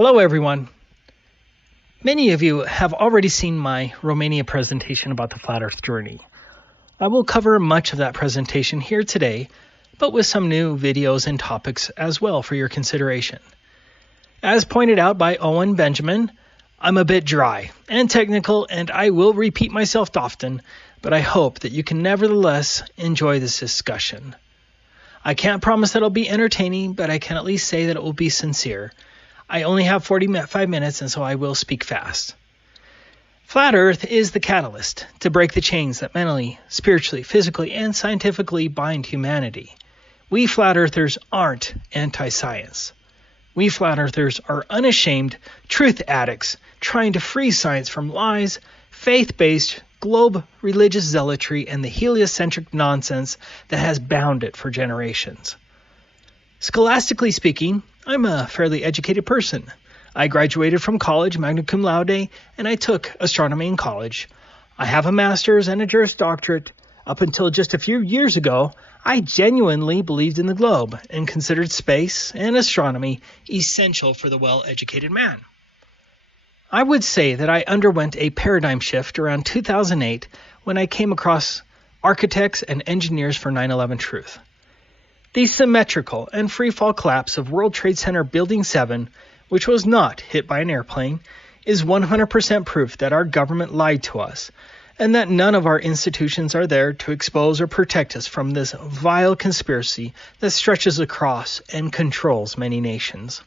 Hello everyone. Many of you have already seen my Romania presentation about the Flat Earth journey. I will cover much of that presentation here today, but with some new videos and topics as well for your consideration. As pointed out by Owen Benjamin, I'm a bit dry and technical and I will repeat myself often, but I hope that you can nevertheless enjoy this discussion. I can't promise that it'll be entertaining, but I can at least say that it will be sincere. I only have 45 minutes, and so I will speak fast. Flat Earth is the catalyst to break the chains that mentally, spiritually, physically, and scientifically bind humanity. We Flat Earthers aren't anti-science. We Flat Earthers are unashamed truth addicts trying to free science from lies, faith-based, globe religious zealotry, and the heliocentric nonsense that has bound it for generations. Scholastically speaking, I'm a fairly educated person. I graduated from college magna cum laude, and I took astronomy in college. I have a master's and a Juris Doctorate. Up until just a few years ago, I genuinely believed in the globe and considered space and astronomy essential for the well-educated man. I would say that I underwent a paradigm shift around 2008 when I came across architects and engineers for 9/11 truth. The symmetrical and freefall collapse of World Trade Center Building 7, which was not hit by an airplane, is 100% proof that our government lied to us, and that none of our institutions are there to expose or protect us from this vile conspiracy that stretches across and controls many nations.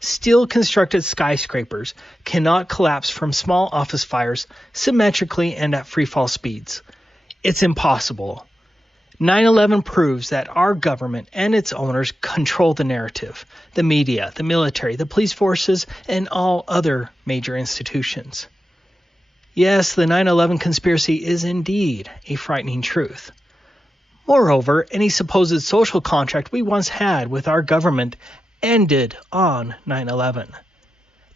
Steel-constructed skyscrapers cannot collapse from small office fires symmetrically and at freefall speeds. It's impossible. 9/11 proves that our government and its owners control the narrative, the media, the military, the police forces, and all other major institutions. Yes, the 9/11 conspiracy is indeed a frightening truth. Moreover, any supposed social contract we once had with our government ended on 9/11.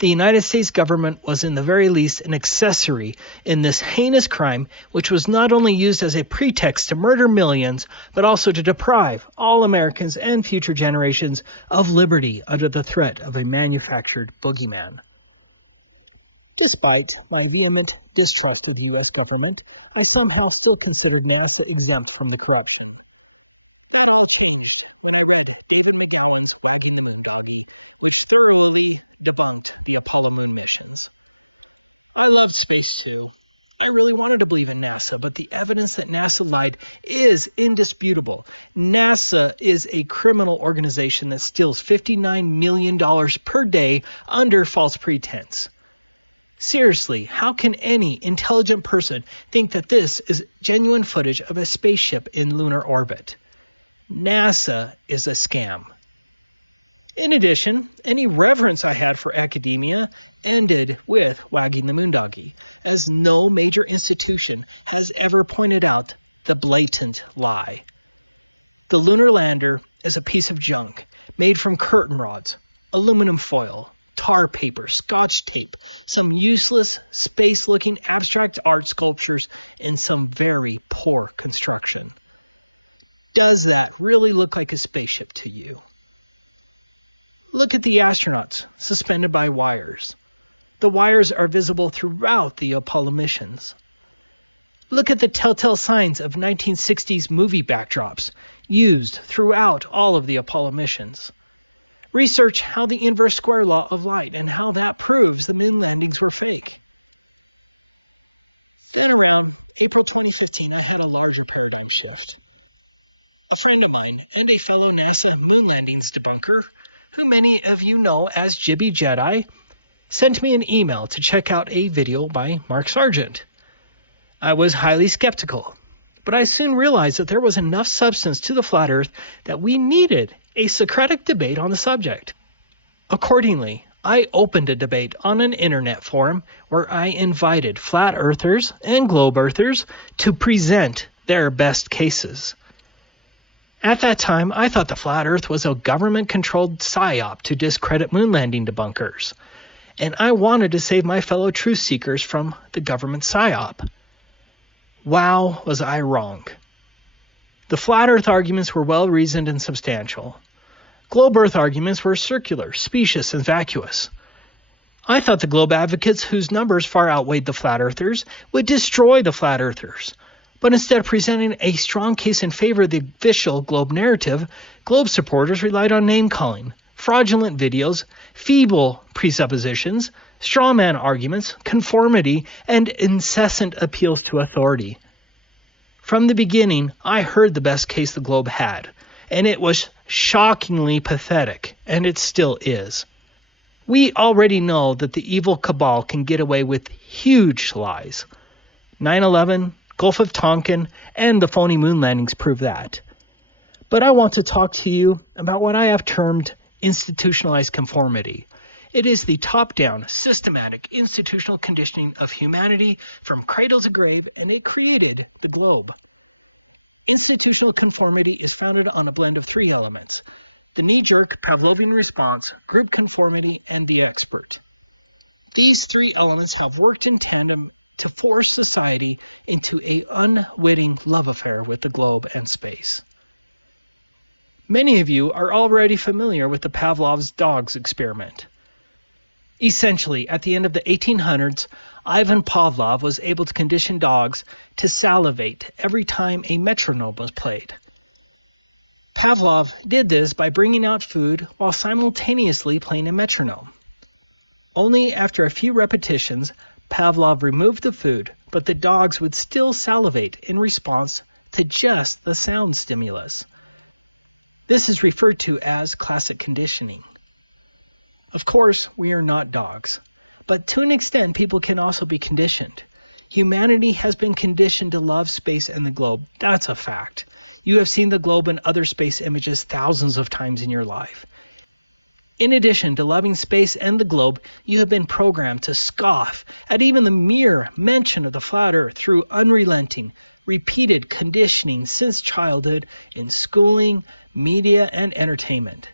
The United States government was in the very least an accessory in this heinous crime, which was not only used as a pretext to murder millions, but also to deprive all Americans and future generations of liberty under the threat of a manufactured boogeyman. Despite my vehement distrust of the U.S. government, I somehow still considered NASA exempt from the corruption. I love space too. I really wanted to believe in NASA, but the evidence that NASA lied is indisputable. NASA is a criminal organization that steals $59 million per day under false pretense. Seriously, how can any intelligent person think that this is genuine footage of a spaceship in lunar orbit? NASA is a scam. In addition, any reverence I had for academia ended with wagging the moondoggy, as no major institution has ever pointed out the blatant lie. The lunar lander is a piece of junk made from curtain rods, aluminum foil, tar paper, scotch tape, some useless, space-looking abstract art sculptures, and some very poor construction. Does that really look like a spaceship to you? Look at the astronauts suspended by wires. The wires are visible throughout the Apollo missions. Look at the telltale signs of 1960s movie backdrops used throughout all of the Apollo missions. Research how the inverse square law of light and how that proves the moon landings were fake. Then around April 2015, I had a larger paradigm shift. A friend of mine and a fellow NASA moon landings debunker, who many of you know as Jibby Jedi, sent me an email to check out a video by Mark Sargent. I was highly skeptical, but I soon realized that there was enough substance to the Flat Earth that we needed a Socratic debate on the subject. Accordingly, I opened a debate on an internet forum where I invited Flat Earthers and Globe Earthers to present their best cases. At that time, I thought the Flat Earth was a government-controlled psyop to discredit moon landing debunkers, and I wanted to save my fellow truth seekers from the government psyop. Wow, was I wrong. The Flat Earth arguments were well-reasoned and substantial. Globe Earth arguments were circular, specious, and vacuous. I thought the globe advocates, whose numbers far outweighed the flat earthers, would destroy the flat earthers. But instead of presenting a strong case in favor of the official globe narrative, globe supporters relied on name-calling, fraudulent videos, feeble presuppositions, straw man arguments, conformity, and incessant appeals to authority. From the beginning, I heard the best case the globe had, and it was shockingly pathetic, and it still is. We already know that the evil cabal can get away with huge lies. 9/11, Gulf of Tonkin, and the phony moon landings prove that. But I want to talk to you about what I have termed institutionalized conformity. It is the top-down, systematic, institutional conditioning of humanity from cradle to grave, and it created the globe. Institutional conformity is founded on a blend of three elements: the knee-jerk Pavlovian response, group conformity, and the expert. These three elements have worked in tandem to force society into an unwitting love affair with the globe and space. Many of you are already familiar with the Pavlov's dogs experiment. Essentially, at the end of the 1800s, Ivan Pavlov was able to condition dogs to salivate every time a metronome was played. Pavlov did this by bringing out food while simultaneously playing a metronome. Only after a few repetitions, Pavlov removed the food, but the dogs would still salivate in response to just the sound stimulus. This is referred to as classic conditioning. Of course, we are not dogs, but to an extent, people can also be conditioned. Humanity has been conditioned to love space and the globe. That's a fact. You have seen the globe and other space images thousands of times in your life. In addition to loving space and the globe, you have been programmed to scoff at even the mere mention of the flat earth through unrelenting, repeated conditioning since childhood in schooling, media, and entertainment.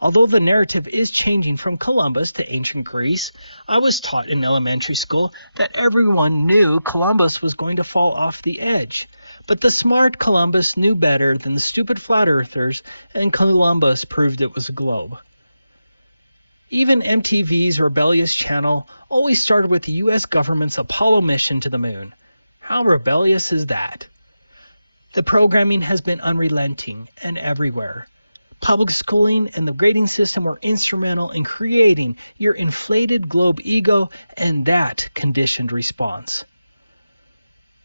Although the narrative is changing from Columbus to ancient Greece, I was taught in elementary school that everyone knew Columbus was going to fall off the edge. But the smart Columbus knew better than the stupid flat earthers, and Columbus proved it was a globe. Even MTV's rebellious channel always started with the U.S. government's Apollo mission to the moon. How rebellious is that? The programming has been unrelenting and everywhere. Public schooling and the grading system were instrumental in creating your inflated globe ego and that conditioned response.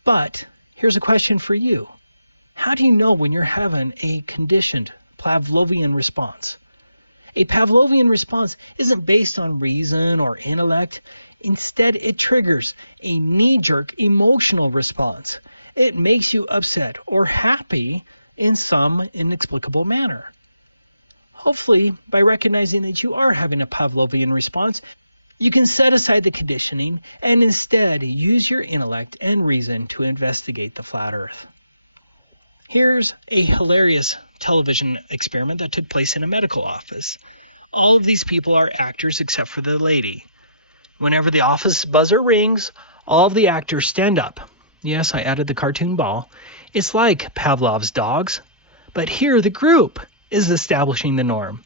But here's a question for you. How do you know when you're having a conditioned Pavlovian response? A Pavlovian response isn't based on reason or intellect. Instead, it triggers a knee-jerk emotional response. It makes you upset or happy in some inexplicable manner. Hopefully, by recognizing that you are having a Pavlovian response, you can set aside the conditioning and instead use your intellect and reason to investigate the flat earth. Here's a hilarious television experiment that took place in a medical office. All of these people are actors except for the lady. Whenever the office buzzer rings, all of the actors stand up. Yes, I added the cartoon ball. It's like Pavlov's dogs, but here the group is establishing the norm.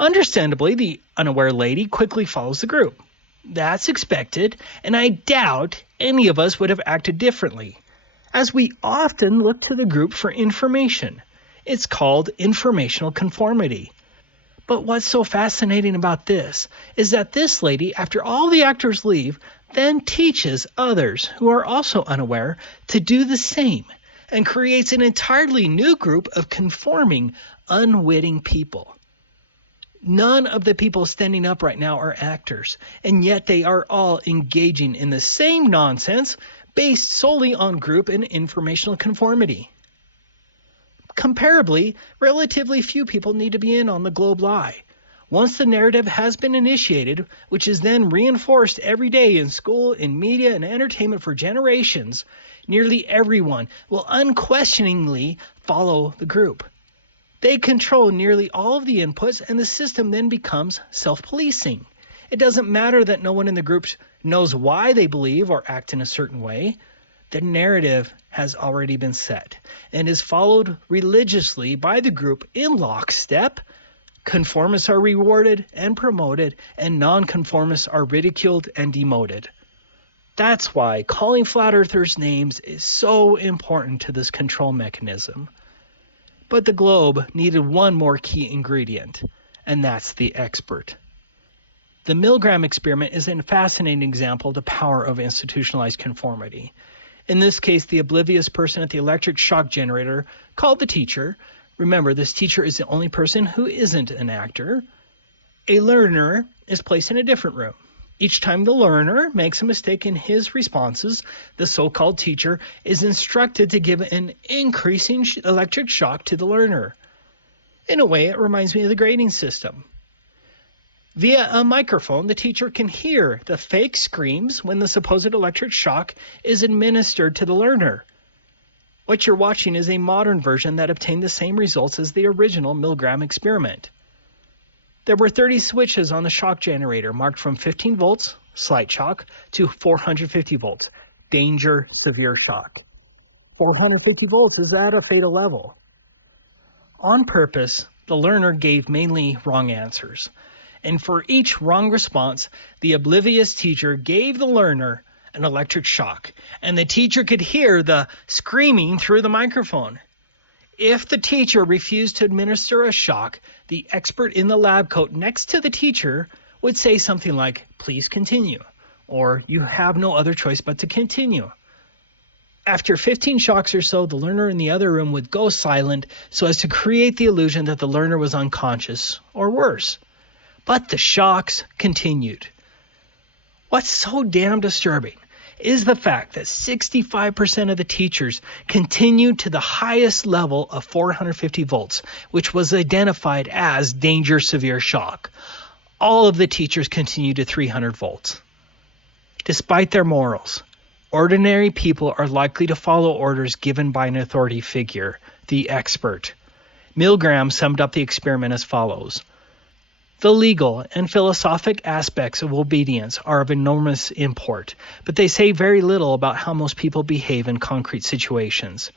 Understandably, the unaware lady quickly follows the group. That's expected, and I doubt any of us would have acted differently, as we often look to the group for information. It's called informational conformity. But what's so fascinating about this is that this lady, after all the actors leave, then teaches others who are also unaware to do the same and creates an entirely new group of conforming, unwitting people. None of the people standing up right now are actors, and yet they are all engaging in the same nonsense based solely on group and informational conformity. Comparably, relatively few people need to be in on the globe lie. Once the narrative has been initiated, which is then reinforced every day in school, in media, and entertainment for generations, nearly everyone will unquestioningly follow the group. They control nearly all of the inputs, and the system then becomes self-policing. It doesn't matter that no one in the group knows why they believe or act in a certain way. The narrative has already been set and is followed religiously by the group in lockstep, Conformists are rewarded and promoted, and nonconformists are ridiculed and demoted. That's why calling flat earthers names is so important to this control mechanism. But the globe needed one more key ingredient, and that's the expert. The Milgram experiment is a fascinating example of the power of institutionalized conformity. In this case, the oblivious person at the electric shock generator called the teacher. Remember, this teacher is the only person who isn't an actor. A learner is placed in a different room. Each time the learner makes a mistake in his responses, the so-called teacher is instructed to give an increasing electric shock to the learner. In a way, it reminds me of the grading system. Via a microphone, the teacher can hear the fake screams when the supposed electric shock is administered to the learner. What you're watching is a modern version that obtained the same results as the original Milgram experiment. There were 30 switches on the shock generator marked from 15 volts, slight shock, to 450 volts, danger, severe shock. 450 volts is at a fatal level. On purpose, the learner gave mainly wrong answers. And for each wrong response, the oblivious teacher gave the learner an electric shock, and the teacher could hear the screaming through the microphone. If the teacher refused to administer a shock, the expert in the lab coat next to the teacher would say something like, "Please continue," or "You have no other choice but to continue." After 15 shocks or so, the learner in the other room would go silent so as to create the illusion that the learner was unconscious, or worse. But the shocks continued. What's so damn disturbing is the fact that 65% of the teachers continued to the highest level of 450 volts, which was identified as danger severe shock. All of the teachers continued to 300 volts. Despite their morals, ordinary people are likely to follow orders given by an authority figure, the expert. Milgram summed up the experiment as follows. The legal and philosophic aspects of obedience are of enormous import, but they say very little about how most people behave in concrete situations.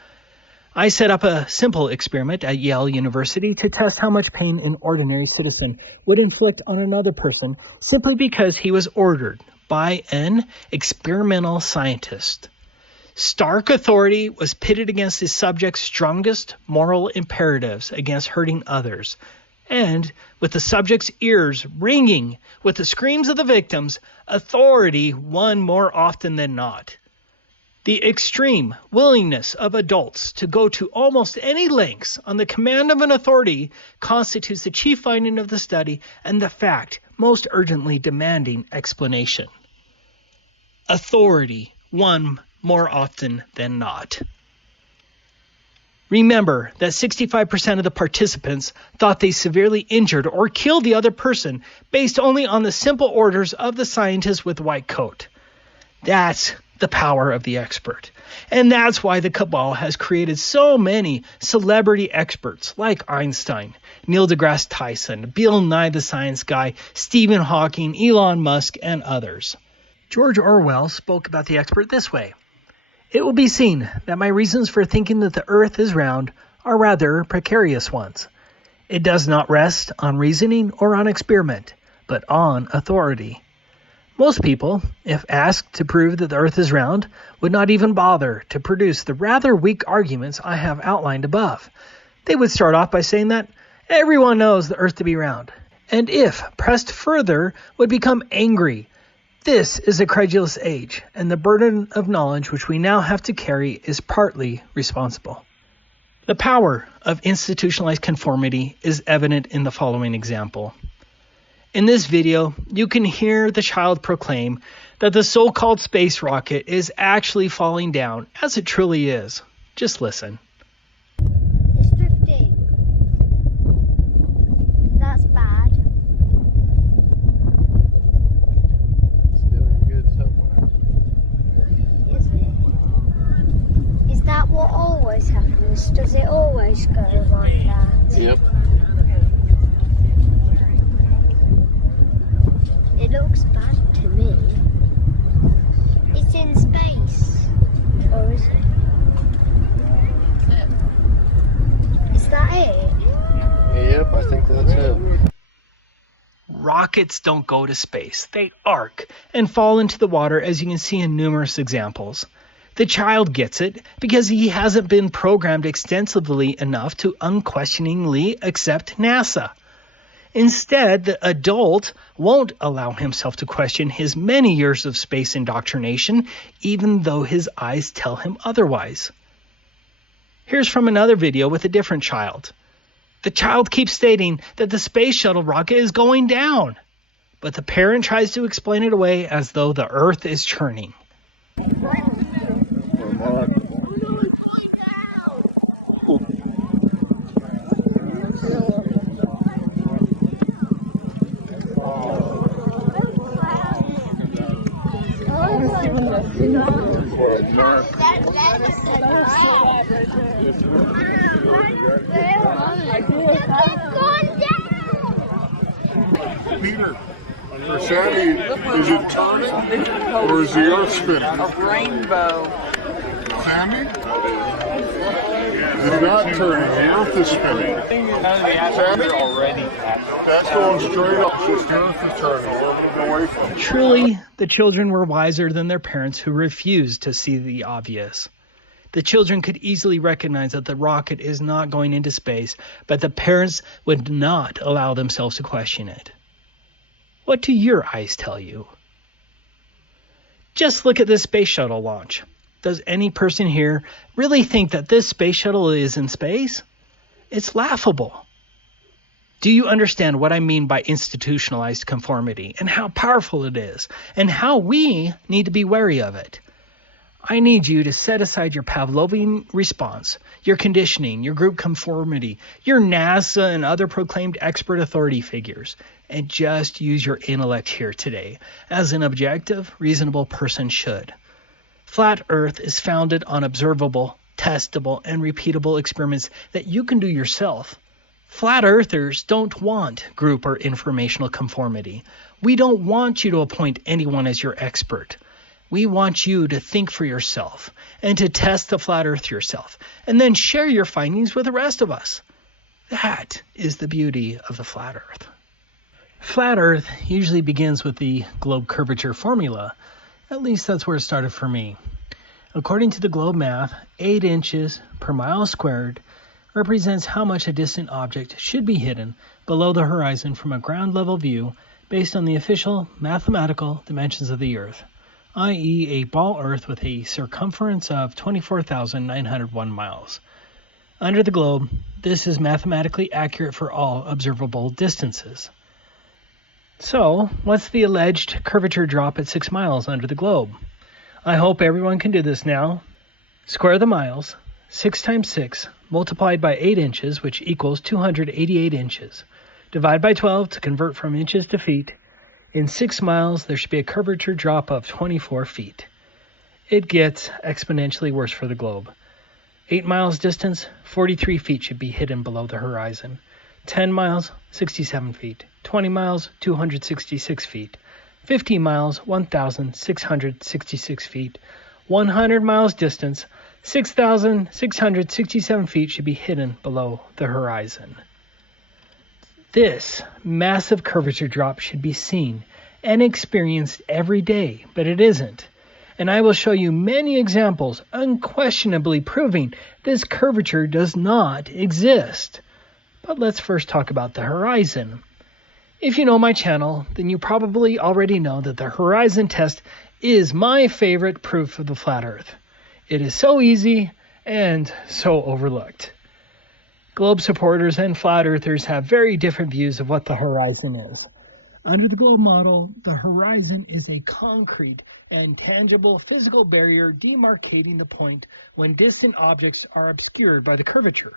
I set up a simple experiment at Yale University to test how much pain an ordinary citizen would inflict on another person simply because he was ordered by an experimental scientist. Stark authority was pitted against the subject's strongest moral imperatives against hurting others. And with the subject's ears ringing with the screams of the victims, authority won more often than not. The extreme willingness of adults to go to almost any lengths on the command of an authority constitutes the chief finding of the study and the fact most urgently demanding explanation. Authority won more often than not. Remember that 65% of the participants thought they severely injured or killed the other person based only on the simple orders of the scientist with white coat. That's the power of the expert. And that's why the cabal has created so many celebrity experts like Einstein, Neil deGrasse Tyson, Bill Nye the Science Guy, Stephen Hawking, Elon Musk, and others. George Orwell spoke about the expert this way. It will be seen that my reasons for thinking that the earth is round are rather precarious ones. It does not rest on reasoning or on experiment, but on authority. Most people, if asked to prove that the earth is round, would not even bother to produce the rather weak arguments I have outlined above. They would start off by saying that everyone knows the earth to be round, and if pressed further, would become angry. This is a credulous age, and the burden of knowledge which we now have to carry is partly responsible. The power of institutionalized conformity is evident in the following example. In this video, you can hear the child proclaim that the so-called space rocket is actually falling down, as it truly is. Just listen. It's 15. That's bad. It's doing good somewhere. Is it? Is that what always happens? Does it always go like that? Yep. It looks bad to me. It's in space. Or is it? Is that it? Yep. Yep, I think that's it. Rockets don't go to space. They arc and fall into the water, as you can see in numerous examples. The child gets it because he hasn't been programmed extensively enough to unquestioningly accept NASA. Instead, the adult won't allow himself to question his many years of space indoctrination, even though his eyes tell him otherwise. Here's from another video with a different child. The child keeps stating that the space shuttle rocket is going down, but the parent tries to explain it away as though the Earth is churning. Peter, for Sandy, is it turning or is the Earth spinning? A rainbow. Sandy? It's not turning, the Earth is spinning. Sandy? That's going straight up, just the Earth is turning, a little bit away from it. Truly, the children were wiser than their parents, who refused to see the obvious. The children could easily recognize that the rocket is not going into space, but the parents would not allow themselves to question it. What do your eyes tell you? Just look at this space shuttle launch. Does any person here really think that this space shuttle is in space? It's laughable. Do you understand what I mean by institutionalized conformity and how powerful it is and how we need to be wary of it? I need you to set aside your Pavlovian response, your conditioning, your group conformity, your NASA and other proclaimed expert authority figures, and just use your intellect here today, as an objective, reasonable person should. Flat Earth is founded on observable, testable, and repeatable experiments that you can do yourself. Flat Earthers don't want group or informational conformity. We don't want you to appoint anyone as your expert. We want you to think for yourself and to test the flat Earth yourself, and then share your findings with the rest of us. That is the beauty of the flat Earth. Flat Earth usually begins with the globe curvature formula. At least that's where it started for me. According to the globe math, 8 inches per mile squared represents how much a distant object should be hidden below the horizon from a ground level view based on the official mathematical dimensions of the Earth, i.e. a ball Earth with a circumference of 24,901 miles. Under the globe, this is mathematically accurate for all observable distances. So, what's the alleged curvature drop at 6 miles under the globe? I hope everyone can do this now. Square the miles. 6 times 6 multiplied by 8 inches, which equals 288 inches. Divide by 12 to convert from inches to feet. In 6 miles, there should be a curvature drop of 24 feet. It gets exponentially worse for the globe. 8 miles distance, 43 feet should be hidden below the horizon. 10 miles, 67 feet. 20 miles, 266 feet. 50 miles, 1,666 feet. 100 miles distance, 6,667 feet should be hidden below the horizon. This massive curvature drop should be seen and experienced every day, but it isn't. And I will show you many examples unquestionably proving this curvature does not exist. But let's first talk about the horizon. If you know my channel, then you probably already know that the horizon test is my favorite proof of the flat Earth. It is so easy and so overlooked. Globe supporters and flat earthers have very different views of what the horizon is. Under the globe model, the horizon is a concrete and tangible physical barrier demarcating the point when distant objects are obscured by the curvature.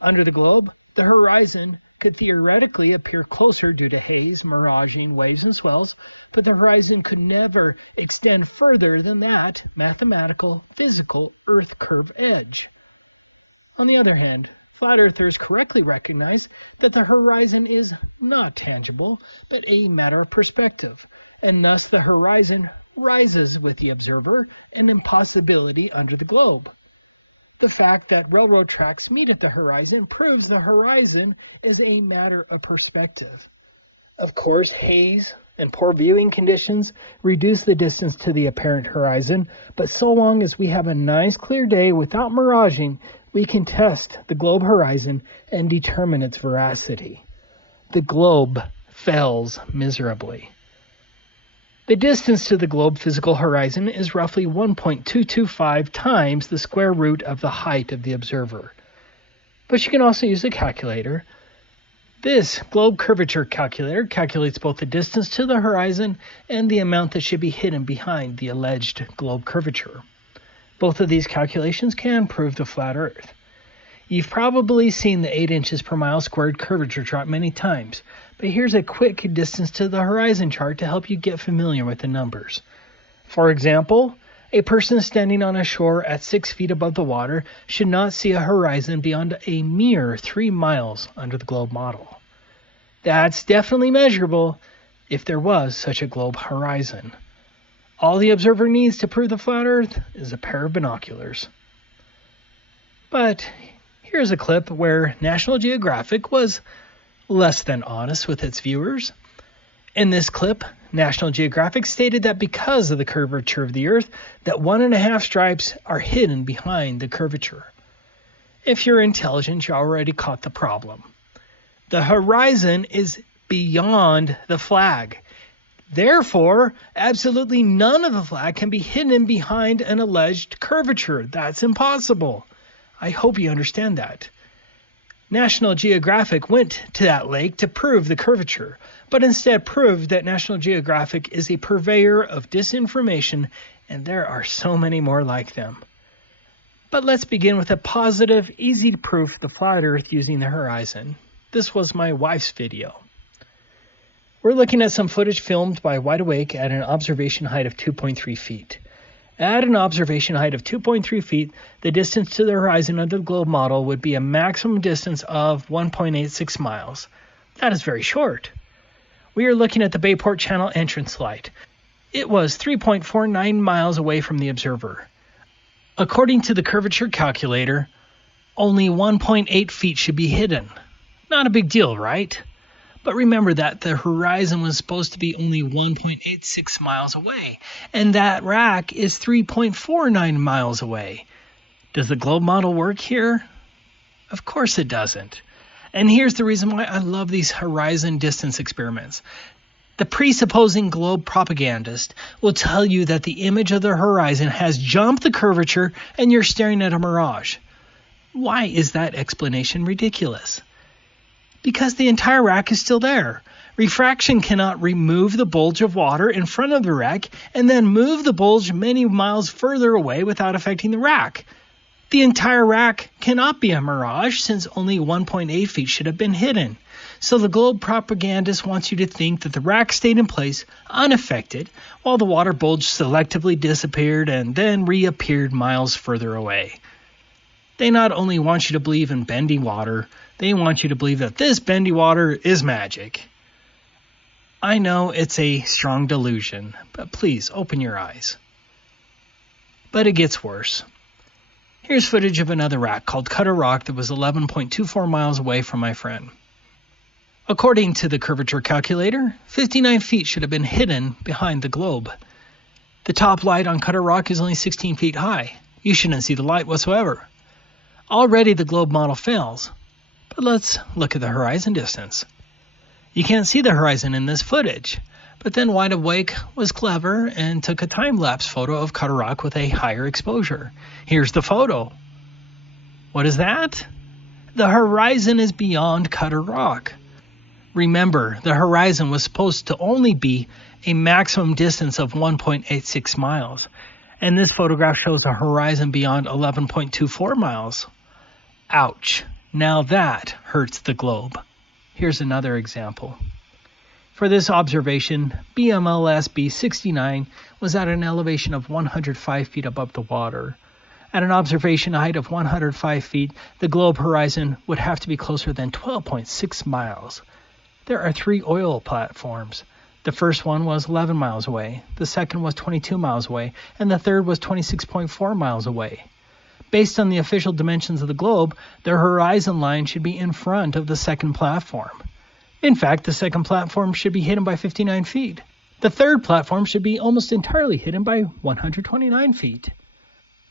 Under the globe, the horizon could theoretically appear closer due to haze, miraging, waves, and swells, but the horizon could never extend further than that mathematical, physical Earth curve edge. On the other hand, flat earthers correctly recognize that the horizon is not tangible, but a matter of perspective, and thus the horizon rises with the observer, an impossibility under the globe. The fact that railroad tracks meet at the horizon proves the horizon is a matter of perspective. Of course, haze and poor viewing conditions reduce the distance to the apparent horizon, but so long as we have a nice clear day without miraging, we can test the globe horizon and determine its veracity. The globe fails miserably. The distance to the globe physical horizon is roughly 1.225 times the square root of the height of the observer. But you can also use a calculator. This globe curvature calculator calculates both the distance to the horizon and the amount that should be hidden behind the alleged globe curvature. Both of these calculations can prove the flat Earth. You've probably seen the 8 inches per mile squared curvature chart many times, but here's a quick distance to the horizon chart to help you get familiar with the numbers. For example, a person standing on a shore at 6 feet above the water should not see a horizon beyond a mere 3 miles under the globe model. That's definitely measurable if there was such a globe horizon. All the observer needs to prove the flat Earth is a pair of binoculars. But here's a clip where National Geographic was less than honest with its viewers. In this clip, National Geographic stated that because of the curvature of the Earth, that 1.5 stripes are hidden behind the curvature. If you're intelligent, you already caught the problem. The horizon is beyond the flag. Therefore, absolutely none of the flag can be hidden behind an alleged curvature. That's impossible. I hope you understand that. National Geographic went to that lake to prove the curvature, but instead proved that National Geographic is a purveyor of disinformation, and there are so many more like them. But let's begin with a positive, easy to prove the flat Earth using the horizon. This was my wife's video. We're looking at some footage filmed by Wide Awake at an observation height of 2.3 feet. At an observation height of 2.3 feet, the distance to the horizon under the globe model would be a maximum distance of 1.86 miles. That is very short. We are looking at the Bayport Channel entrance light. It was 3.49 miles away from the observer. According to the curvature calculator, only 1.8 feet should be hidden. Not a big deal, right? But remember that the horizon was supposed to be only 1.86 miles away, and that rack is 3.49 miles away. Does the globe model work here? Of course it doesn't. And here's the reason why I love these horizon distance experiments. The presupposing globe propagandist will tell you that the image of the horizon has jumped the curvature and you're staring at a mirage. Why is that explanation ridiculous? Because the entire rack is still there. Refraction cannot remove the bulge of water in front of the rack and then move the bulge many miles further away without affecting the rack. The entire rack cannot be a mirage since only 1.8 feet should have been hidden. So the globe propagandist wants you to think that the rack stayed in place unaffected while the water bulge selectively disappeared and then reappeared miles further away. They not only want you to believe in bendy water, they want you to believe that this bendy water is magic. I know it's a strong delusion, but please open your eyes. But it gets worse. Here's footage of another rack called Cutter Rock that was 11.24 miles away from my friend. According to the curvature calculator, 59 feet should have been hidden behind the globe. The top light on Cutter Rock is only 16 feet high. You shouldn't see the light whatsoever. Already the globe model fails. But let's look at the horizon distance. You can't see the horizon in this footage, but then Wide Awake was clever and took a time-lapse photo of Cutter Rock with a higher exposure. Here's the photo. What is that? The horizon is beyond Cutter Rock. Remember, the horizon was supposed to only be a maximum distance of 1.86 miles, and this photograph shows a horizon beyond 11.24 miles. Ouch. Now that hurts the globe. Here's another example. For this observation, BMLS B69 was at an elevation of 105 feet above the water. At an observation height of 105 feet, the globe horizon would have to be closer than 12.6 miles. There are 3 oil platforms. The first one was 11 miles away, the second was 22 miles away, and the third was 26.4 miles away. Based on the official dimensions of the globe, the horizon line should be in front of the second platform. In fact, the second platform should be hidden by 59 feet. The third platform should be almost entirely hidden by 129 feet.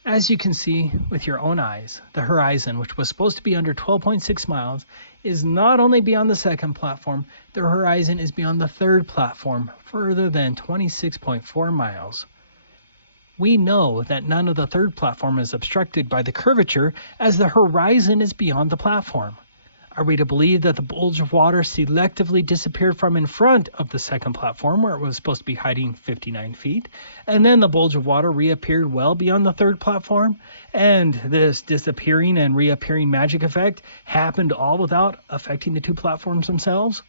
As you can see with your own eyes, the horizon, which was supposed to be under 12.6 miles, is not only beyond the second platform, the horizon is beyond the third platform, further than 26.4 miles. We know that none of the third platform is obstructed by the curvature, as the horizon is beyond the platform. Are we to believe that the bulge of water selectively disappeared from in front of the second platform, where it was supposed to be hiding 59 feet, and then the bulge of water reappeared well beyond the third platform, and this disappearing and reappearing magic effect happened all without affecting the two platforms themselves?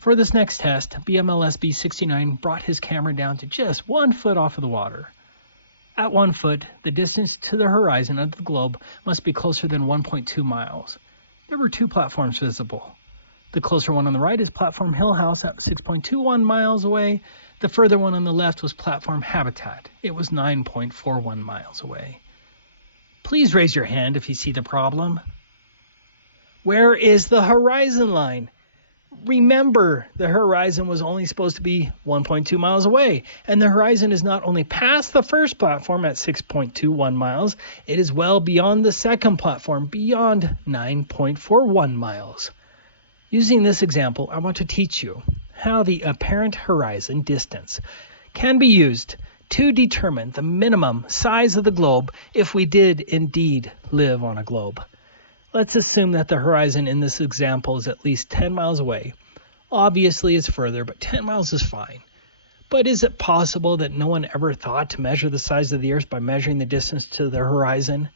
For this next test, BMLSB 69 brought his camera down to just 1 foot off of the water. At 1 foot, the distance to the horizon of the globe must be closer than 1.2 miles. There were two platforms visible. The closer one on the right is Platform Hill House at 6.21 miles away. The further one on the left was Platform Habitat. It was 9.41 miles away. Please raise your hand if you see the problem. Where is the horizon line? Remember, the horizon was only supposed to be 1.2 miles away, and the horizon is not only past the first platform at 6.21 miles, it is well beyond the second platform, beyond 9.41 miles. Using this example, I want to teach you how the apparent horizon distance can be used to determine the minimum size of the globe if we did indeed live on a globe. Let's assume that the horizon in this example is at least 10 miles away. Obviously it's further, but 10 miles is fine. But is it possible that no one ever thought to measure the size of the Earth by measuring the distance to the horizon?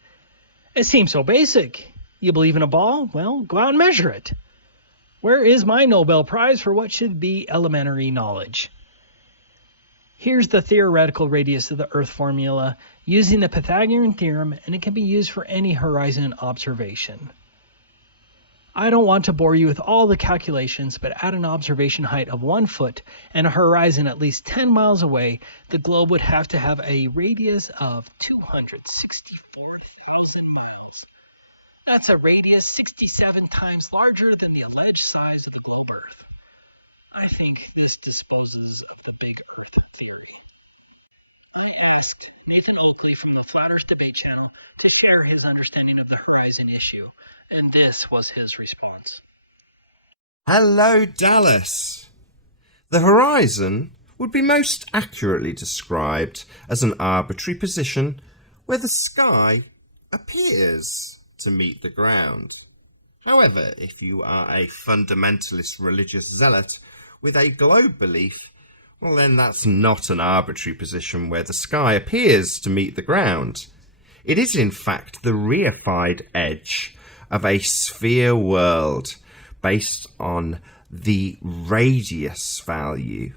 It seems so basic. You believe in a ball? Well, go out and measure it. Where is my Nobel Prize for what should be elementary knowledge? Here's the theoretical radius of the Earth formula using the Pythagorean theorem, and it can be used for any horizon observation. I don't want to bore you with all the calculations, but at an observation height of 1 foot and a horizon at least 10 miles away, the globe would have to have a radius of 264,000 miles. That's a radius 67 times larger than the alleged size of the globe Earth. I think this disposes of the big Earth theory. I asked Nathan Oakley from the Flat Earth Debate channel to share his understanding of the horizon issue, and this was his response. Hello, Dallas. The horizon would be most accurately described as an arbitrary position where the sky appears to meet the ground. However, if you are a fundamentalist religious zealot with a globe belief, well then that's not an arbitrary position where the sky appears to meet the ground. It is in fact the reified edge of a sphere world based on the radius value.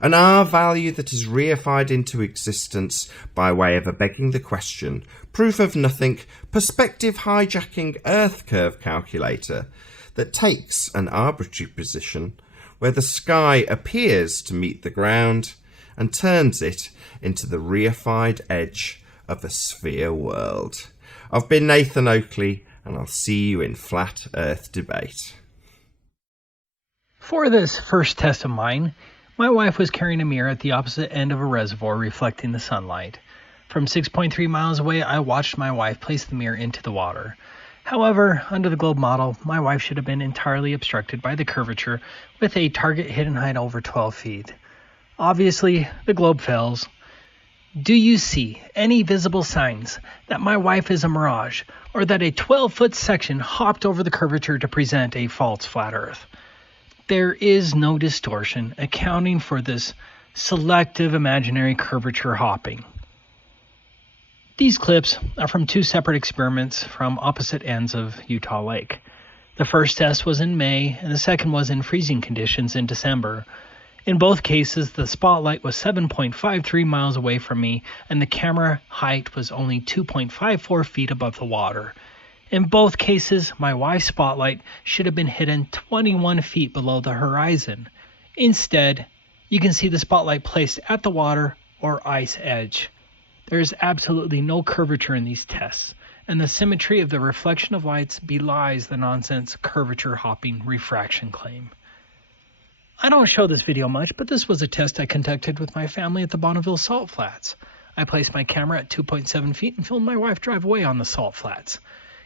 An R value that is reified into existence by way of a begging the question, proof of nothing, perspective hijacking Earth curve calculator that takes an arbitrary position where the sky appears to meet the ground and turns it into the reified edge of a sphere world. I've been Nathan Oakley, and I'll see you in Flat Earth Debate. For this first test of mine, my wife was carrying a mirror at the opposite end of a reservoir reflecting the sunlight. From 6.3 miles away, I watched my wife place the mirror into the water. However, under the globe model, my wife should have been entirely obstructed by the curvature with a target hidden height over 12 feet. Obviously, the globe fails. Do you see any visible signs that my wife is a mirage, or that a 12-foot section hopped over the curvature to present a false flat Earth? There is no distortion accounting for this selective imaginary curvature hopping. These clips are from two separate experiments from opposite ends of Utah Lake. The first test was in May, and the second was in freezing conditions in December. In both cases, the spotlight was 7.53 miles away from me, and the camera height was only 2.54 feet above the water. In both cases, my wife's spotlight should have been hidden 21 feet below the horizon. Instead, you can see the spotlight placed at the water or ice edge. There is absolutely no curvature in these tests, and the symmetry of the reflection of lights belies the nonsense curvature hopping refraction claim. I don't show this video much, but this was a test I conducted with my family at the Bonneville Salt Flats. I placed my camera at 2.7 feet and filmed my wife drive away on the salt flats.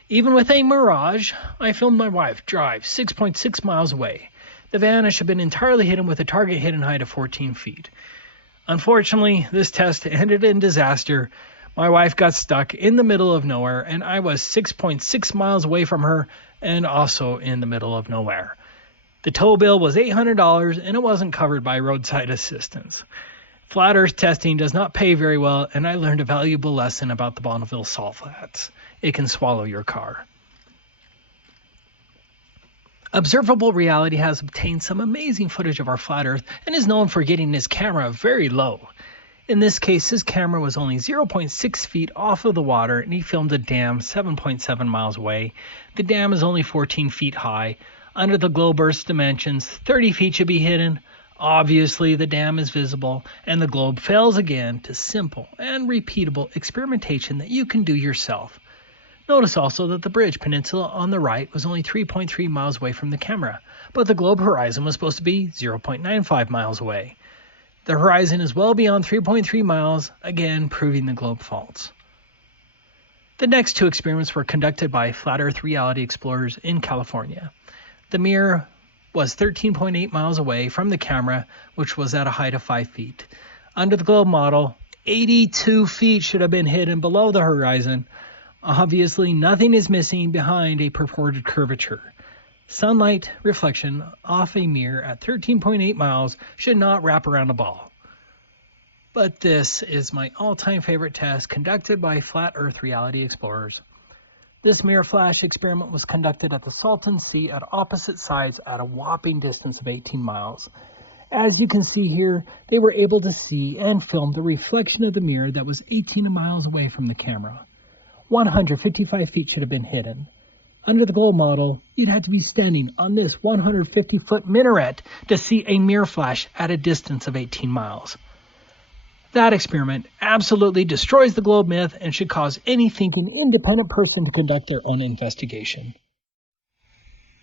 Even with a mirage, I filmed my wife drive 6.6 miles away. The vanish had been entirely hidden with a target hidden height of 14 feet. Unfortunately, this test ended in disaster. My wife got stuck in the middle of nowhere, and I was 6.6 miles away from her and also in the middle of nowhere. The tow bill was $800, and it wasn't covered by roadside assistance. Flat Earth testing does not pay very well, and I learned a valuable lesson about the Bonneville Salt Flats. It can swallow your car. Observable Reality has obtained some amazing footage of our flat Earth and is known for getting his camera very low. In this case, his camera was only 0.6 feet off of the water, and he filmed a dam 7.7 miles away. The dam is only 14 feet high. Under the globe Earth's dimensions, 30 feet should be hidden. Obviously, the dam is visible, and the globe fails again to simple and repeatable experimentation that you can do yourself. Notice also that the Bridge Peninsula on the right was only 3.3 miles away from the camera, but the globe horizon was supposed to be 0.95 miles away. The horizon is well beyond 3.3 miles, again proving the globe false. The next two experiments were conducted by Flat Earth Reality Explorers in California. The mirror was 13.8 miles away from the camera, which was at a height of 5 feet. Under the globe model, 82 feet should have been hidden below the horizon. Obviously, nothing is missing behind a purported curvature. Sunlight reflection off a mirror at 13.8 miles should not wrap around a ball. But this is my all-time favorite test conducted by Flat Earth Reality Explorers. This mirror flash experiment was conducted at the Salton Sea at opposite sides at a whopping distance of 18 miles. As you can see here, they were able to see and film the reflection of the mirror that was 18 miles away from the camera. 155 feet should have been hidden. Under the globe model, you'd have to be standing on this 150-foot minaret to see a mirror flash at a distance of 18 miles. That experiment absolutely destroys the globe myth and should cause any thinking independent person to conduct their own investigation.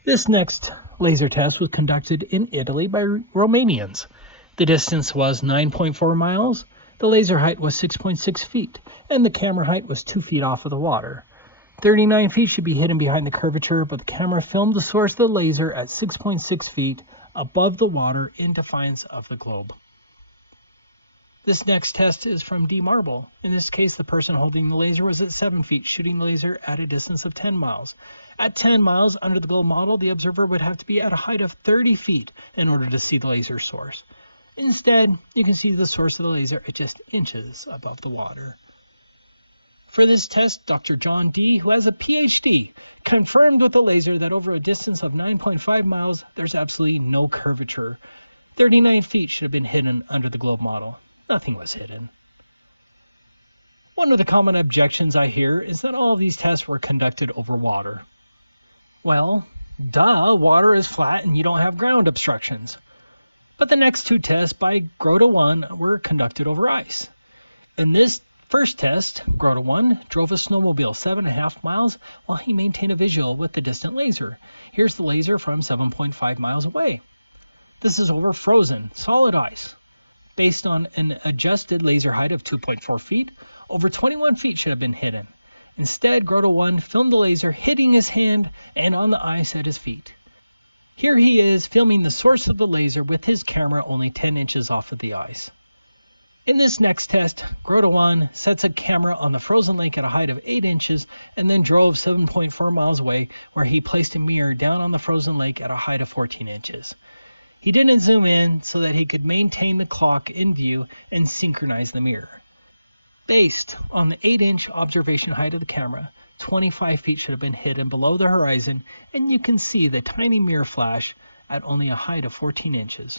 This next laser test was conducted in Italy by Romanians. The distance was 9.4 miles, the laser height was 6.6 feet, and the camera height was 2 feet off of the water. 39 feet should be hidden behind the curvature, but the camera filmed the source of the laser at 6.6 feet above the water in defiance of the globe. This next test is from D. Marble. In this case, the person holding the laser was at 7 feet, shooting the laser at a distance of 10 miles. At 10 miles, under the globe model, the observer would have to be at a height of 30 feet in order to see the laser source. Instead, you can see the source of the laser at just inches above the water. For this test, Dr. John D., who has a PhD, confirmed with the laser that over a distance of 9.5 miles, there's absolutely no curvature. 39 feet should have been hidden under the globe model. Nothing was hidden. One of the common objections I hear is that all of these tests were conducted over water. Well, duh, water is flat and you don't have ground obstructions. But the next two tests by Grota 1 were conducted over ice. In this first test, Grota 1 drove a snowmobile 7.5 miles while he maintained a visual with the distant laser. Here's the laser from 7.5 miles away. This is over frozen, solid ice. Based on an adjusted laser height of 2.4 feet, over 21 feet should have been hidden. Instead, Grota 1 filmed the laser hitting his hand and on the ice at his feet. Here he is filming the source of the laser with his camera only 10 inches off of the ice. In this next test, Grota 1 sets a camera on the frozen lake at a height of 8 inches and then drove 7.4 miles away, where he placed a mirror down on the frozen lake at a height of 14 inches. He didn't zoom in so that he could maintain the clock in view and synchronize the mirror. Based on the 8-inch observation height of the camera, 25 feet should have been hidden below the horizon, and you can see the tiny mirror flash at only a height of 14 inches.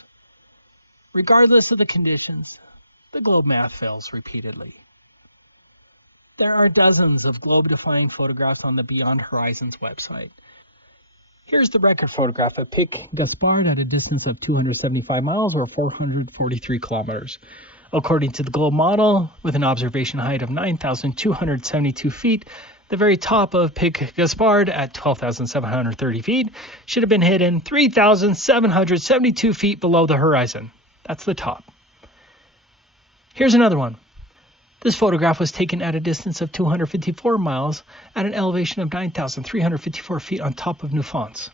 Regardless of the conditions, the globe math fails repeatedly. There are dozens of globe-defying photographs on the Beyond Horizons website. Here's the record photograph of Pic Gaspard at a distance of 275 miles or 443 kilometers. According to the Globe model, with an observation height of 9,272 feet, the very top of Pic Gaspard at 12,730 feet should have been hidden 3,772 feet below the horizon. That's the top. Here's another one. This photograph was taken at a distance of 254 miles at an elevation of 9,354 feet on top of Neufons.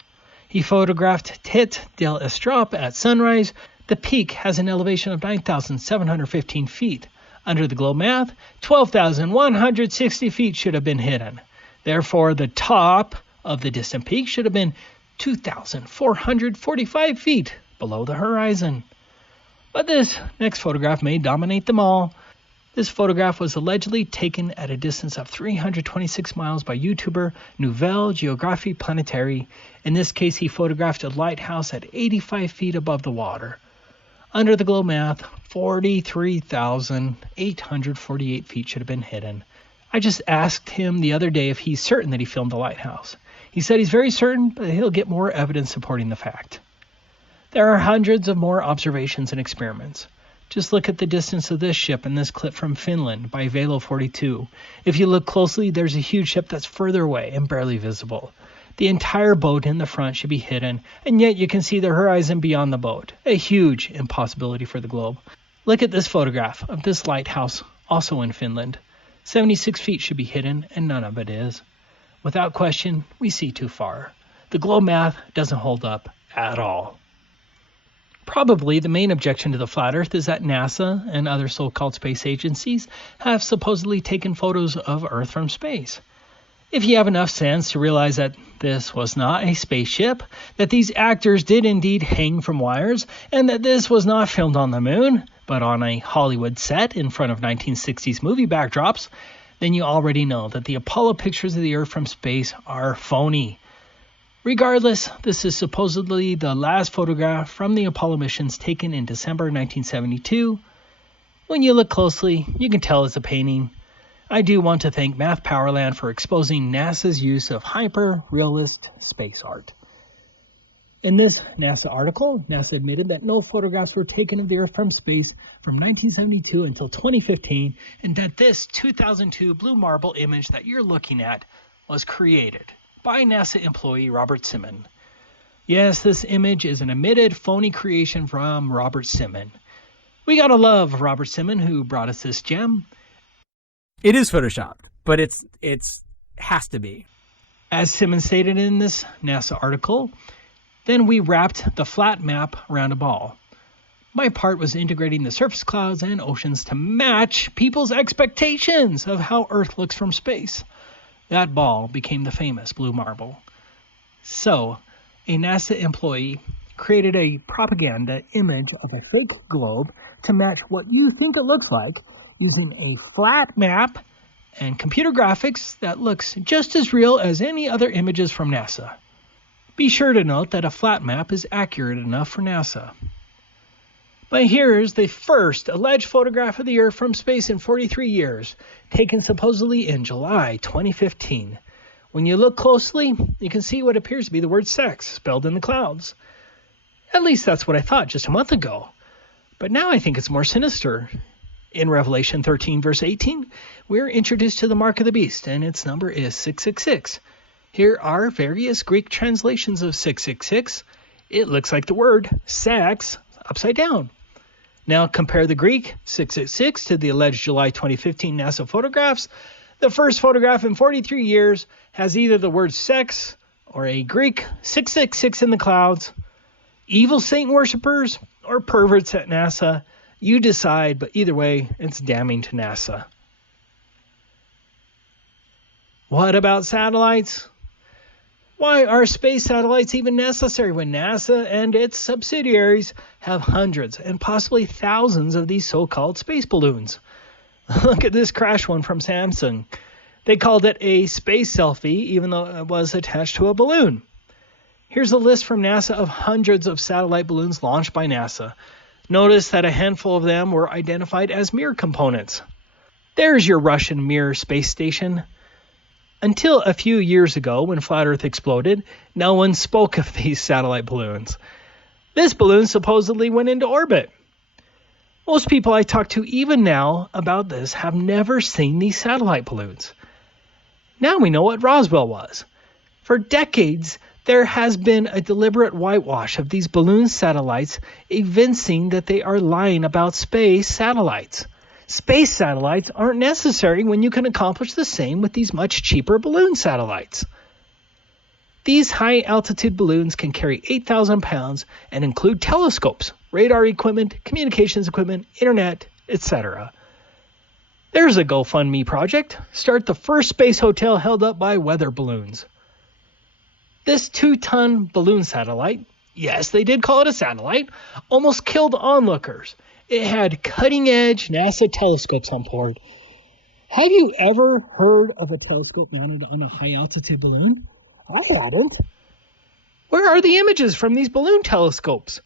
He photographed Tête de l'Estrop at sunrise. The peak has an elevation of 9,715 feet. Under the Globe math, 12,160 feet should have been hidden. Therefore, the top of the distant peak should have been 2,445 feet below the horizon. But this next photograph may dominate them all. This photograph was allegedly taken at a distance of 326 miles by YouTuber Nouvelle Géographie Planetaire. In this case, he photographed a lighthouse at 85 feet above the water. Under the Globe math, 43,848 feet should have been hidden. I just asked him the other day if he's certain that he filmed the lighthouse. He said he's very certain, but he'll get more evidence supporting the fact. There are hundreds of more observations and experiments. Just look at the distance of this ship in this clip from Finland by Velo 42. If you look closely, there's a huge ship that's further away and barely visible. The entire boat in the front should be hidden, and yet you can see the horizon beyond the boat. A huge impossibility for the Globe. Look at this photograph of this lighthouse, also in Finland. 76 feet should be hidden, and none of it is. Without question, we see too far. The Globe math doesn't hold up at all. Probably the main objection to the flat Earth is that NASA and other so-called space agencies have supposedly taken photos of Earth from space. If you have enough sense to realize that this was not a spaceship, that these actors did indeed hang from wires, and that this was not filmed on the moon, but on a Hollywood set in front of 1960s movie backdrops, then you already know that the Apollo pictures of the Earth from space are phony. Regardless, this is supposedly the last photograph from the Apollo missions taken in December 1972. When you look closely, you can tell it's a painting. I do want to thank Math Powerland for exposing NASA's use of hyper-realist space art. In this NASA article, NASA admitted that no photographs were taken of the Earth from space from 1972 until 2015, and that this 2002 blue marble image that you're looking at was created by NASA employee Robert Simon. Yes, this image is an admitted phony creation from Robert Simon. We gotta love Robert Simon, who brought us this gem. It is photoshopped, but it's has to be. As Simon stated in this NASA article, then we wrapped the flat map around a ball. My part was integrating the surface clouds and oceans to match people's expectations of how Earth looks from space. That ball became the famous blue marble. So, a NASA employee created a propaganda image of a fake globe to match what you think it looks like using a flat map and computer graphics that looks just as real as any other images from NASA. Be sure to note that a flat map is accurate enough for NASA. But here's the first alleged photograph of the Earth from space in 43 years, taken supposedly in July 2015. When you look closely, you can see what appears to be the word sex spelled in the clouds. At least that's what I thought just a month ago. But now I think it's more sinister. In Revelation 13, verse 18, we're introduced to the mark of the beast, and its number is 666. Here are various Greek translations of 666. It looks like the word sex upside down. Now compare the Greek 666 to the alleged July 2015 NASA photographs. The first photograph in 43 years has either the word sex or a Greek 666 in the clouds. Evil Satan worshippers or perverts at NASA, you decide, but either way, it's damning to NASA. What about satellites? Why are space satellites even necessary when NASA and its subsidiaries have hundreds and possibly thousands of these so-called space balloons? Look at this crash one from Samsung. They called it a space selfie even though it was attached to a balloon. Here's a list from NASA of hundreds of satellite balloons launched by NASA. Notice that a handful of them were identified as Mir components. There's your Russian Mir space station. Until a few years ago, when Flat Earth exploded, no one spoke of these satellite balloons. This balloon supposedly went into orbit. Most people I talk to even now about this have never seen these satellite balloons. Now we know what Roswell was. For decades, there has been a deliberate whitewash of these balloon satellites, evincing that they are lying about space satellites. Space satellites aren't necessary when you can accomplish the same with these much cheaper balloon satellites. These high-altitude balloons can carry 8,000 pounds and include telescopes, radar equipment, communications equipment, internet, etc. There's a GoFundMe project. Start the first space hotel held up by weather balloons. This 2-ton balloon satellite, yes, they did call it a satellite, almost killed onlookers. It had cutting-edge NASA telescopes on board. Have you ever heard of a telescope mounted on a high-altitude balloon? I hadn't. Where are the images from these balloon telescopes?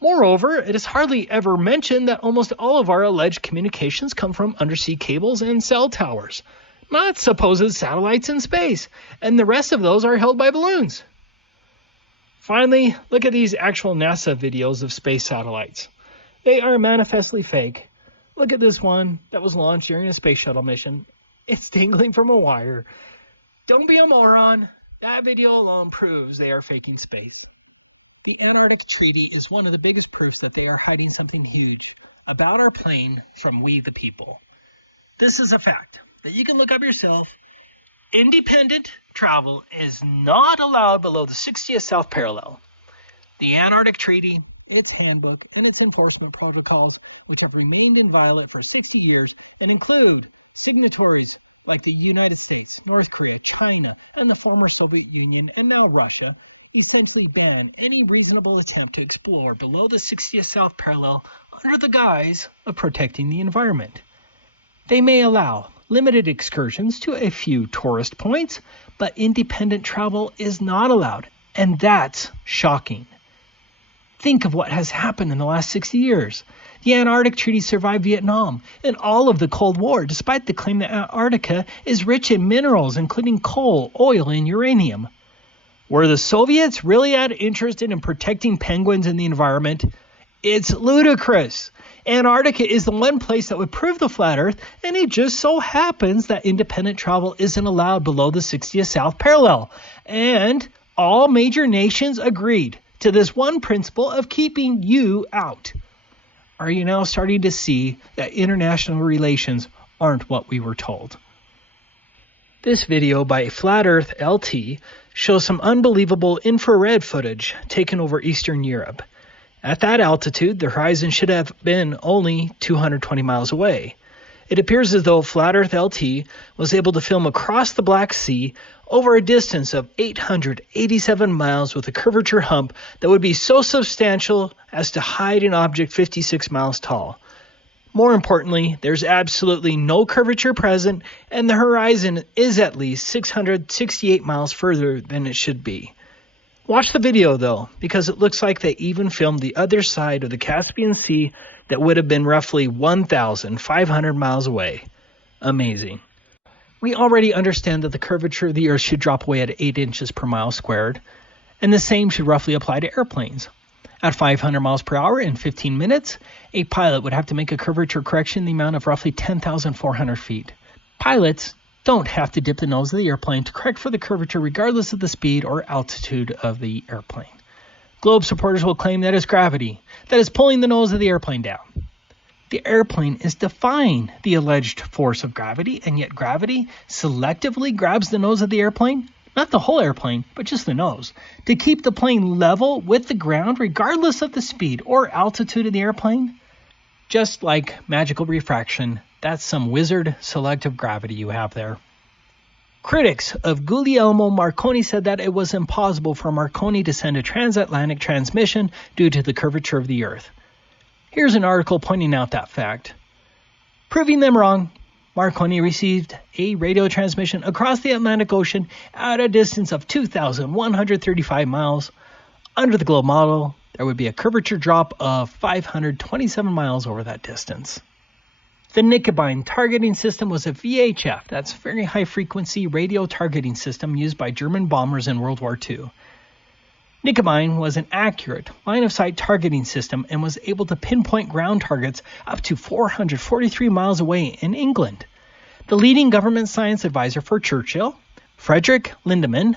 Moreover, it is hardly ever mentioned that almost all of our alleged communications come from undersea cables and cell towers, not supposed satellites in space, and the rest of those are held by balloons. Finally, look at these actual NASA videos of space satellites. They are manifestly fake. Look at this one that was launched during a space shuttle mission. It's dangling from a wire. Don't be a moron. That video alone proves they are faking space. The Antarctic Treaty is one of the biggest proofs that they are hiding something huge about our plane from we the people. This is a fact that you can look up yourself. Independent travel is not allowed below the 60th south parallel. The Antarctic Treaty, its handbook, and its enforcement protocols, which have remained inviolate for 60 years and include signatories like the United States, North Korea, China, and the former Soviet Union, and now Russia, essentially ban any reasonable attempt to explore below the 60th south parallel under the guise of protecting the environment. They may allow limited excursions to a few tourist points, but independent travel is not allowed, and that's shocking. Think of what has happened in the last 60 years. The Antarctic Treaty survived Vietnam and all of the Cold War, despite the claim that Antarctica is rich in minerals, including coal, oil, and uranium. Were the Soviets really that interested in protecting penguins and the environment? It's ludicrous. Antarctica is the one place that would prove the flat Earth, and it just so happens that independent travel isn't allowed below the 60th south parallel. And all major nations agreed to this one principle of keeping you out. Are you now starting to see that international relations aren't what we were told? This video by Flat Earth LT shows some unbelievable infrared footage taken over Eastern Europe. At that altitude, the horizon should have been only 220 miles away. It appears as though Flat Earth LT was able to film across the Black Sea over a distance of 887 miles with a curvature hump that would be so substantial as to hide an object 56 miles tall. More importantly, there's absolutely no curvature present, and the horizon is at least 668 miles further than it should be. Watch the video though, because it looks like they even filmed the other side of the Caspian Sea that would have been roughly 1,500 miles away. Amazing. We already understand that the curvature of the Earth should drop away at 8 inches per mile squared, and the same should roughly apply to airplanes. At 500 miles per hour in 15 minutes, a pilot would have to make a curvature correction in the amount of roughly 10,400 feet. Pilots don't have to dip the nose of the airplane to correct for the curvature regardless of the speed or altitude of the airplane. Globe supporters will claim that it's gravity that is pulling the nose of the airplane down. The airplane is defying the alleged force of gravity, and yet gravity selectively grabs the nose of the airplane, not the whole airplane, but just the nose, to keep the plane level with the ground regardless of the speed or altitude of the airplane. Just like magical refraction, that's some wizard selective gravity you have there. Critics of Guglielmo Marconi said that it was impossible for Marconi to send a transatlantic transmission due to the curvature of the Earth. Here's an article pointing out that fact. Proving them wrong, Marconi received a radio transmission across the Atlantic Ocean at a distance of 2,135 miles. Under the globe model, there would be a curvature drop of 527 miles over that distance. The Nicobine targeting system was a VHF, that's very high frequency radio targeting system used by German bombers in World War II. Nicobine was an accurate line-of-sight targeting system and was able to pinpoint ground targets up to 443 miles away in England. The leading government science advisor for Churchill, Frederick Lindemann,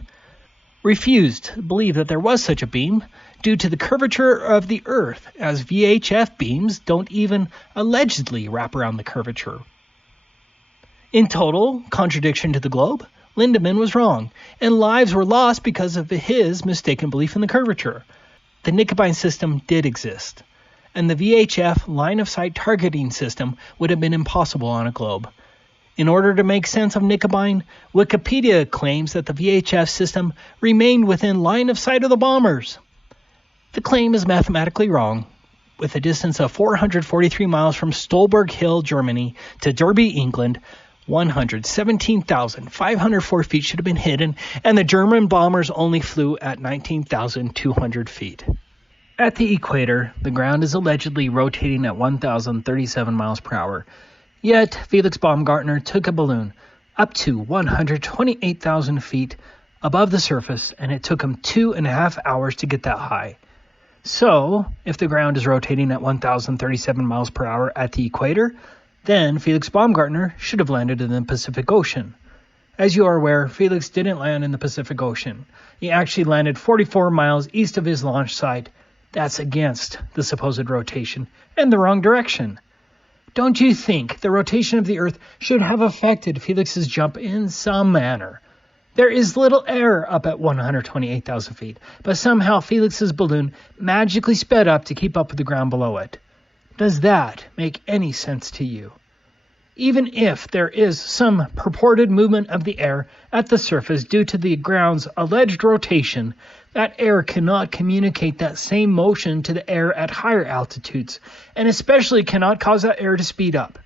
refused to believe that there was such a beam due to the curvature of the Earth, as VHF beams don't even allegedly wrap around the curvature. In total contradiction to the globe, Lindemann was wrong, and lives were lost because of his mistaken belief in the curvature. The Nicobine system did exist, and the VHF line-of-sight targeting system would have been impossible on a globe. In order to make sense of Nicobine, Wikipedia claims that the VHF system remained within line of sight of the bombers. The claim is mathematically wrong. With a distance of 443 miles from Stolberg Hill, Germany, to Derby, England, 117,504 feet should have been hidden, and the German bombers only flew at 19,200 feet. At the equator, the ground is allegedly rotating at 1,037 miles per hour. Yet, Felix Baumgartner took a balloon up to 128,000 feet above the surface, and it took him 2.5 hours to get that high. So, if the ground is rotating at 1,037 miles per hour at the equator, then Felix Baumgartner should have landed in the Pacific Ocean. As you are aware, Felix didn't land in the Pacific Ocean. He actually landed 44 miles east of his launch site. That's against the supposed rotation and the wrong direction. Don't you think the rotation of the Earth should have affected Felix's jump in some manner? There is little air up at 128,000 feet, but somehow Felix's balloon magically sped up to keep up with the ground below it. Does that make any sense to you? Even if there is some purported movement of the air at the surface due to the ground's alleged rotation, that air cannot communicate that same motion to the air at higher altitudes, and especially cannot cause that air to speed up.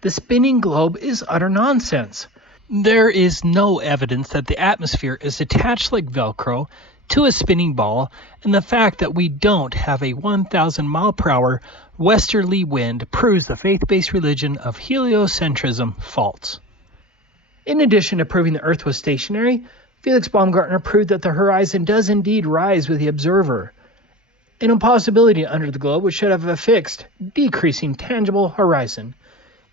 The spinning globe is utter nonsense. There is no evidence that the atmosphere is attached like Velcro to a spinning ball, and the fact that we don't have a 1,000 mile per hour westerly wind proves the faith-based religion of heliocentrism false. In addition to proving the Earth was stationary, Felix Baumgartner proved that the horizon does indeed rise with the observer, an impossibility under the globe which should have a fixed, decreasing, tangible horizon.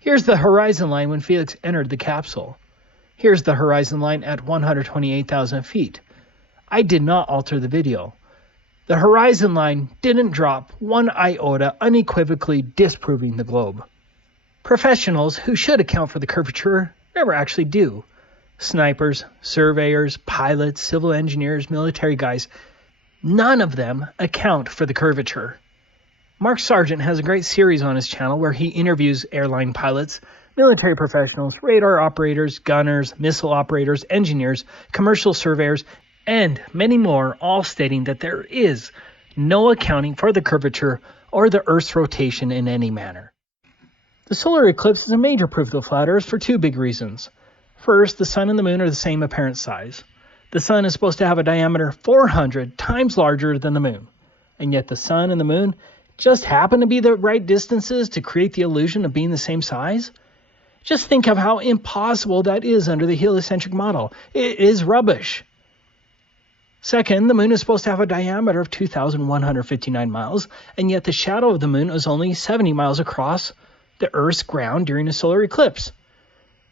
Here's the horizon line when Felix entered the capsule. Here's the horizon line at 128,000 feet. I did not alter the video. The horizon line didn't drop one iota, unequivocally disproving the globe. Professionals who should account for the curvature never actually do. Snipers, surveyors, pilots, civil engineers, military guys, none of them account for the curvature. Mark Sargent has a great series on his channel where he interviews airline pilots, military professionals, radar operators, gunners, missile operators, engineers, commercial surveyors, and many more, all stating that there is no accounting for the curvature or the Earth's rotation in any manner. The solar eclipse is a major proof of the flat Earth for two big reasons. First, the sun and the moon are the same apparent size. The sun is supposed to have a diameter 400 times larger than the moon, and yet the sun and the moon just happen to be the right distances to create the illusion of being the same size? Just think of how impossible that is under the heliocentric model. It is rubbish. Second, the moon is supposed to have a diameter of 2,159 miles, and yet the shadow of the moon is only 70 miles across the Earth's ground during a solar eclipse.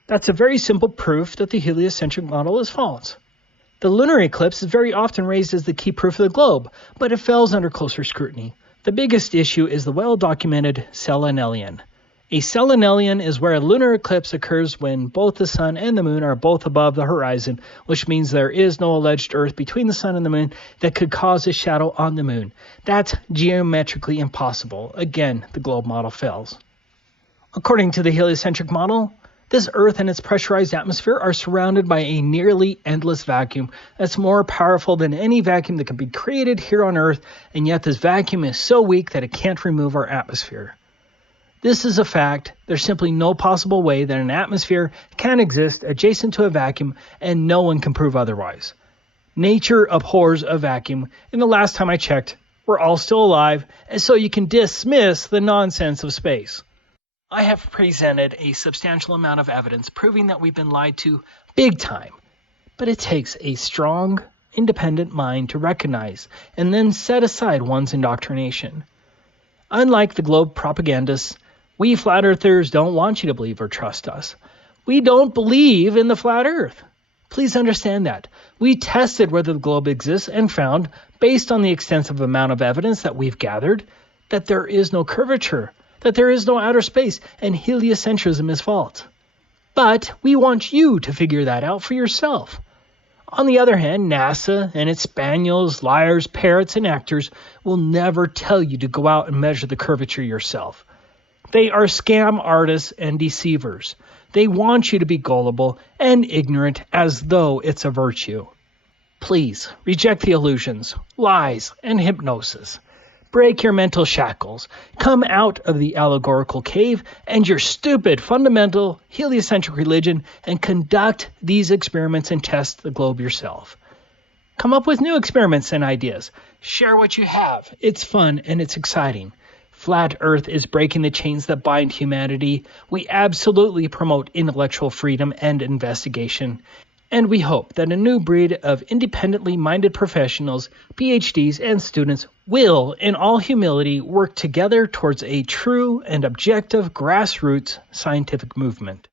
That's a very simple proof that the heliocentric model is false. The lunar eclipse is very often raised as the key proof of the globe, but it fails under closer scrutiny. The biggest issue is the well-documented selenelion. A selenelion is where a lunar eclipse occurs when both the sun and the moon are both above the horizon, which means there is no alleged Earth between the sun and the moon that could cause a shadow on the moon. That's geometrically impossible. Again, the globe model fails. According to the heliocentric model, this Earth and its pressurized atmosphere are surrounded by a nearly endless vacuum that's more powerful than any vacuum that can be created here on Earth, and yet this vacuum is so weak that it can't remove our atmosphere. This is a fact. There's simply no possible way that an atmosphere can exist adjacent to a vacuum, and no one can prove otherwise. Nature abhors a vacuum, and the last time I checked, we're all still alive, and so you can dismiss the nonsense of space. I have presented a substantial amount of evidence proving that we've been lied to big time. But it takes a strong, independent mind to recognize and then set aside one's indoctrination. Unlike the globe propagandists, we flat earthers don't want you to believe or trust us. We don't believe in the flat earth. Please understand that. We tested whether the globe exists and found, based on the extensive amount of evidence that we've gathered, that there is no curvature, that there is no outer space, and heliocentrism is false. But we want you to figure that out for yourself. On the other hand, NASA and its spaniels, liars, parrots, and actors will never tell you to go out and measure the curvature yourself. They are scam artists and deceivers. They want you to be gullible and ignorant as though it's a virtue. Please reject the illusions, lies, and hypnosis. Break your mental shackles. Come out of the allegorical cave and your stupid, fundamental, heliocentric religion and conduct these experiments and test the globe yourself. Come up with new experiments and ideas. Share what you have. It's fun and it's exciting. Flat Earth is breaking the chains that bind humanity. We absolutely promote intellectual freedom and investigation. And we hope that a new breed of independently minded professionals, PhDs, and students will, in all humility, work together towards a true and objective grassroots scientific movement.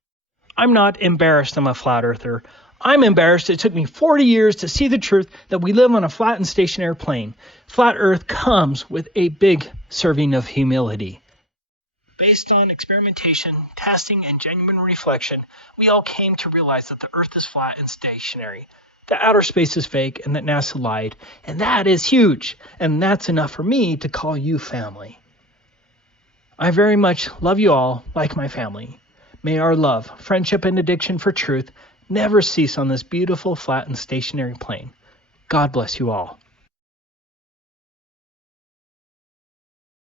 I'm not embarrassed I'm a flat earther. I'm embarrassed it took me 40 years to see the truth that we live on a flat and stationary plane. Flat Earth comes with a big serving of humility. Based on experimentation, testing, and genuine reflection, we all came to realize that the Earth is flat and stationary, that outer space is fake, and that NASA lied. And that is huge. And that's enough for me to call you family. I very much love you all like my family. May our love, friendship, and addiction for truth never cease on this beautiful, flat, and stationary plane. God bless you all.